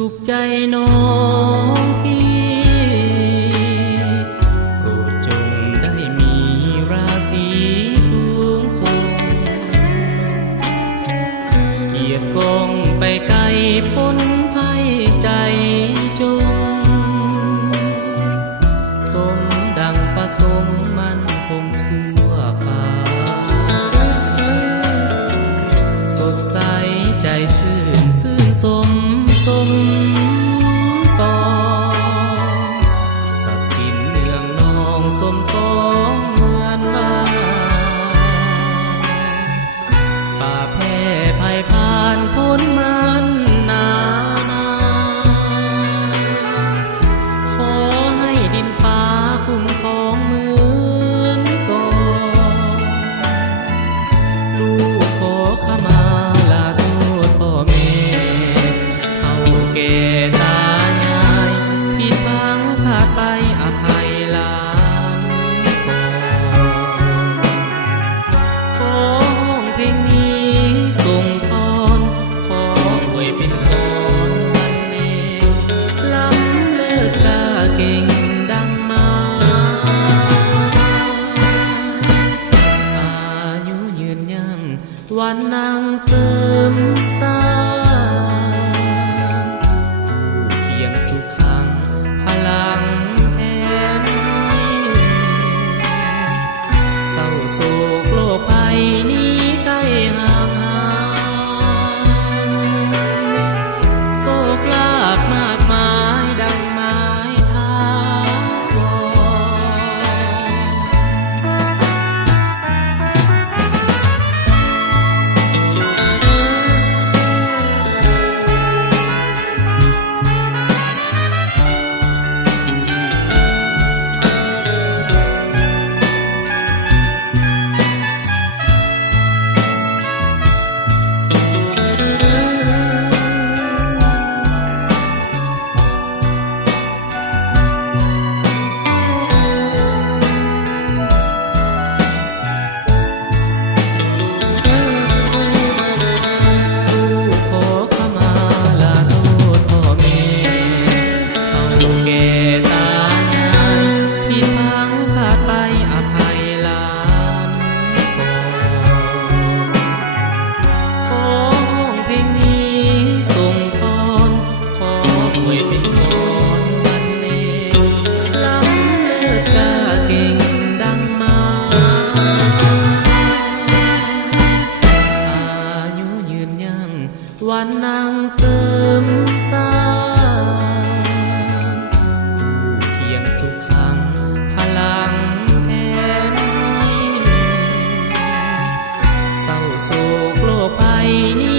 สุขใจน้องพี่โปรดจงได้มีราศีสูงส่งเกียรติกองไปไกลพ้นภัยใจจงสมดังประสมมันคงสั่วฟ้าสดใสใจซื่นสมปองทรัพย์สินเนืองนองสมปองเหมือนว่าป่าแพ้ภัยผ่านพ้นมันนาขอให้ดินฟ้าคุ้มครองเหมือนก่อนลูกขอขมาลาโทษพ่อแม่แก่ตายายผิดหวังพลาดไปอภัยหลานก่อนขอห้องเพลงนี้ส่งพรขออวยเป็นพรบรรเลงล้ำเลิศกาเก่งดังมาอายุยืนยังวันนางเสริมสร้างสุขังพลังแถมให้เศร้าโศกโลกภัยนี้ใกล้ห่างหายโศกลาภมากมายดังไม้ถาววันนางเสริมสร้างคู่เคียงสุขังพลังแถมให้เศร้าโศกโลกภัยนี้